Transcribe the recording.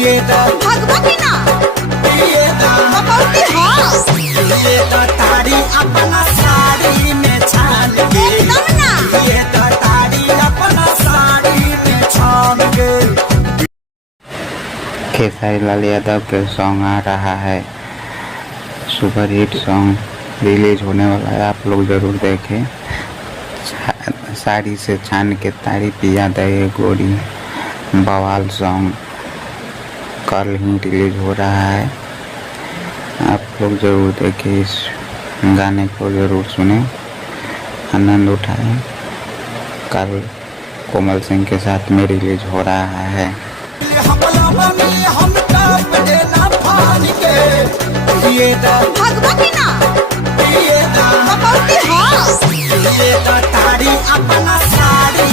ये तो भगवती ना ये तो भगवती हाँ ये तो तारी अपना साड़ी में छान के एकदम ना ये तो तारी अपना साड़ी में छान के। खेसारी लाल यादव के सॉन्ग आ रहा है, सुपर हिट सॉन्ग रिलीज होने वाला है, आप लोग ज़रूर देखें। साड़ी से छान के ताड़ी पिया दे गोरी, बवाल सॉन्ग कल ही रिलीज हो रहा है, आप लोग ज़रूर देखें। इस गाने को ज़रूर सुने, आनंद उठाएं। कल कोमल सिंह के साथ में रिलीज हो रहा है। हम टप देना फान के ये तो भगवती ना ये तो भगवती हाँ ये तो तारी अपना साड़ी